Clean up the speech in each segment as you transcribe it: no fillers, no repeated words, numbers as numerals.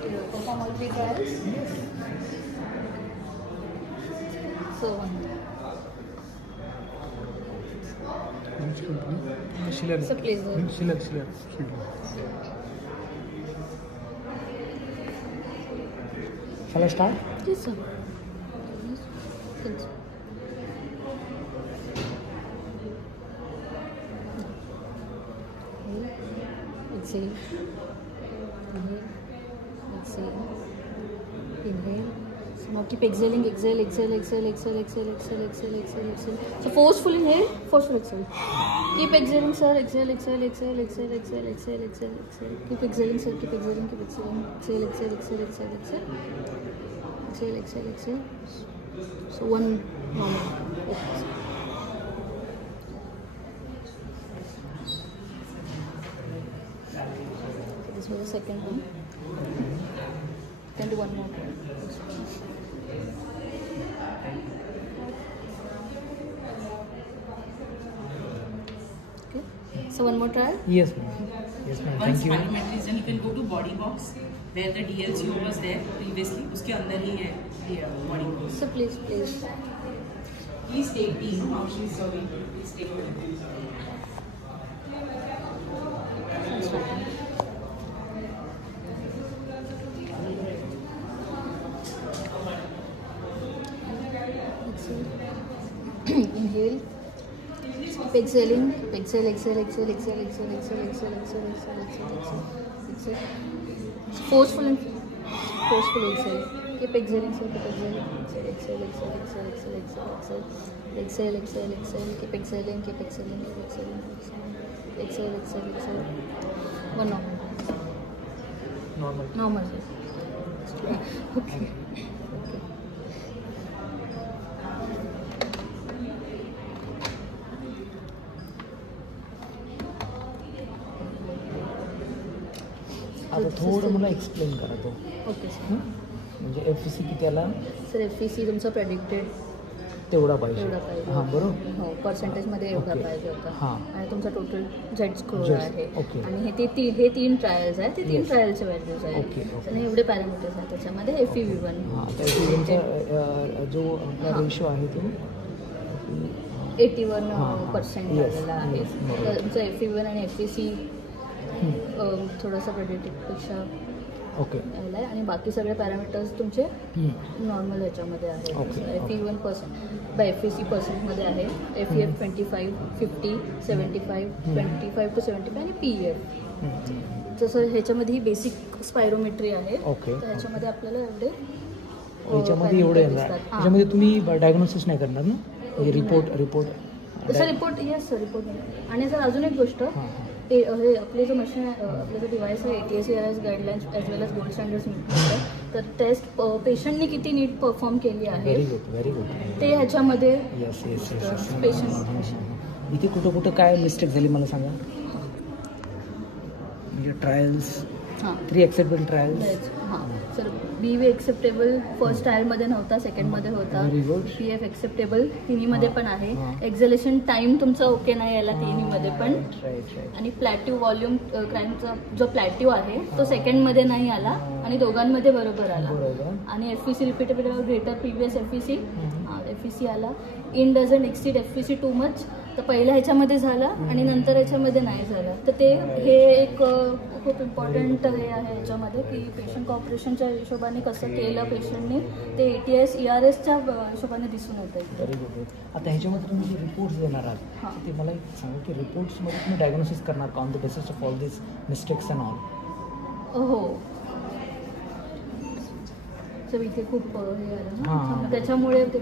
perform all 3 trials? So so please shall I start? Yes sir. Yes. Exhale. Inhale. Exhale. Inhale. So now keep exhaling. Exhale. Exhale. Exhale. Exhale. Exhale. Exhale. Exhale. Exhale. Exhale. So forceful inhale. Forceful exhale. Keep exhaling, sir. Exhale. Exhale. Exhale. Exhale. Exhale. Exhale. Exhale. Exhale. Keep exhaling, sir. Keep exhaling. Keep exhaling. Exhale. Exhale. Exhale. Exhale. Exhale. Exhale. Exhale. Exhale. So one normal. Okay. This was the second one. Can do one more. Okay. So one more trial. Yes, ma'am. Yes, ma'am. Thank you. Once spirometry is done, you can go to body box where the DLCO was there previously. उसके अंदर ही है body box. So please. Please take tea. How she is serving. Please take tea. Inhale. Keep exhaling. Exhale. Exhale. Exhale. Exhale. Exhale. Exhale. Exhale. Exhale. Exhale. Exhale. Exhale. Forceful exhale. Keep exhaling. Keep exhaling. Exhale. Exhale. Exhale. Exhale. Exhale. Exhale. Exhale. Exhale. Keep exhaling. Keep exhaling. Keep exhaling. Exhale. Exhale. Exhale. One normal. Normal. Okay. आता थोडं मला explain करा तो. Okay sir. म्हणजे FVC किती आला? Sir FVC तुमचं predicted तेवढा पाहिजे. हां बरोबर. हो पर्सेंटेजमध्ये एवढा पाहिजे होता. हां. आणि तुमचा टोटल Z स्कोर आहे. ओके. आणि हे तीन ट्रायल्स आहेत. ते 3 ट्रायलचे व्हॅल्यूज आहेत. ओके. आणि एवढे पॅरामीटर्स आहेत त्याच्यामध्ये. FEV1 हां तर FEV1चा जो आपला रेशो आहे तो 81% आलेला आहे. तर तुमचं FEV1 आणि FVC थोडंसं प्रेडिक्टेडपेक्षा ओके आलं आहे. आणि बाकी सगळे पॅरामीटर्स तुमचे नॉर्मल ह्याच्यामध्ये आहे. FEV1% बाय FVC पर्सेंटमध्ये आहे. FEF 25, 50, 75, 25 to 75 आणि PEF. जसं ह्याच्यामध्ये ही बेसिक स्पायरोमेट्री आहे. ओके. तर ह्याच्यामध्ये आपल्याला एवढे एवढे येणार. त्याच्यामध्ये तुम्ही डायग्नोसिस नाही करणार ना? Report sir report yes sir report. आणि सर अजून एक गोष्ट हे आपले जो मशीन आहे आपलं जो डिव्हाइस आहे ATS/ARS गाईडलाईन्स ॲज वेल एज गोल्ड स्टँडर्ड्स मिळतात. तर टेस्ट पेशंटनी किती नीट परफॉर्म केली आहे व्हेरी गुड ते ह्याच्यामध्ये पेशंट. इथे कुठं काय मिस्टेक झाली मला सांगा. म्हणजे ट्रायल्स 3 एक्सेप्टेबल ट्रायल्स. हां सर BV एक्सेप्टेबल फर्स्ट ट्रायलमध्ये नव्हता, सेकंडमध्ये होता. PF एक्सेप्टेबल तिन्हीमध्ये पण आहे. एक्झलेशन टाईम तुमचं ओके नाही याला तिन्हीमध्ये पण. आणि प्लॅट्यू व्हॉल्यूम क्राईमचा जो प्लॅट्यू आहे तो सेकंडमध्ये नाही आला आणि दोघांमध्ये बरोबर आला. आणि FVC repeatable greater previous FVC आला. In doesn't exceed FVC too much. तर पहिल्या ह्याच्यामध्ये झाला आणि नंतर ह्याच्यामध्ये नाही झालं. तर ते हे एक खूप इम्पॉर्टंट हे आहे ह्याच्यामध्ये की पेशंट कॉपरेशनच्या हिशोबाने कसं केलं पेशंटने ते ATS/ERSच्या हिशोबाने दिसून येतं. Very good. आता ह्याच्यामध्ये तुम्ही जे रिपोर्ट्स देणार आहात ते मला सांगा की रिपोर्ट्समध्ये तुम्ही डायग्नोसिस करणार का on the basis of all this mistakes and all? हो सर इथे खूप हे आलं ना त्याच्यामुळे ते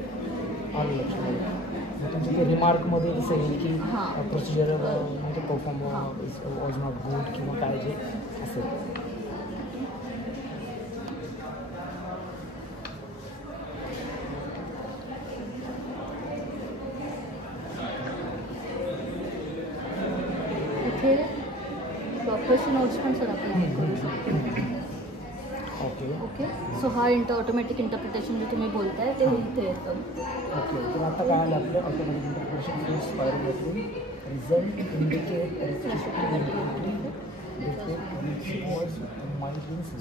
तुमचं ते रिमार्कमध्ये असं येईल की प्रोसिजर म्हणजे परफॉर्म वॉज नॉट गुड किंवा काय जे असेल. इथे डॉक्टरची नोट्स पण सर आपण करू शकतो. ओके. सो हा ऑटोमॅटिक इंटरप्रिटेशन जे तुम्ही बोलताय ते इथे येतं. ओके. तर आता काय आलं आपलं automatic interpretation spirometry result indicate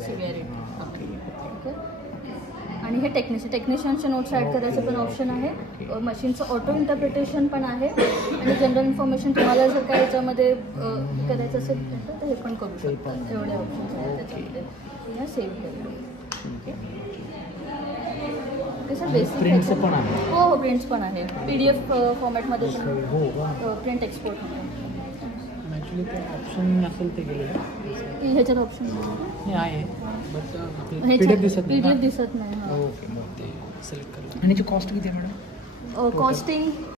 severity. Okay. आणि हे टेक्निशियनचे नोट्स ॲड करायचं पण ऑप्शन आहे. मशीनचं ऑटो इंटरप्रिटेशन पण आहे आणि जनरल इन्फॉर्मेशन तुम्हाला जर काय याच्यामध्ये करायचं असेल तर हे पण करू शकता. एवढे ऑप्शन्स आहेत त्याच्यामध्ये. या सेव्ह करूया. Okay sir. बेसिक प्रिंट्स पण आहे. हो प्रिंट्स पण आहे. PDF फॉर्मॅटमध्ये पण हो प्रिंट एक्सपोर्ट होते. ॲक्च्युली ते ऑप्शन असेल ते गेलेलं ह्याच्यात ऑप्शन हे आहे बट PDF दिसत नाही. PDF दिसत नाही. ओके मग ते सिलेक्ट करा. आणि याची कॉस्ट किती आहे मॅडम? कॉस्टिंग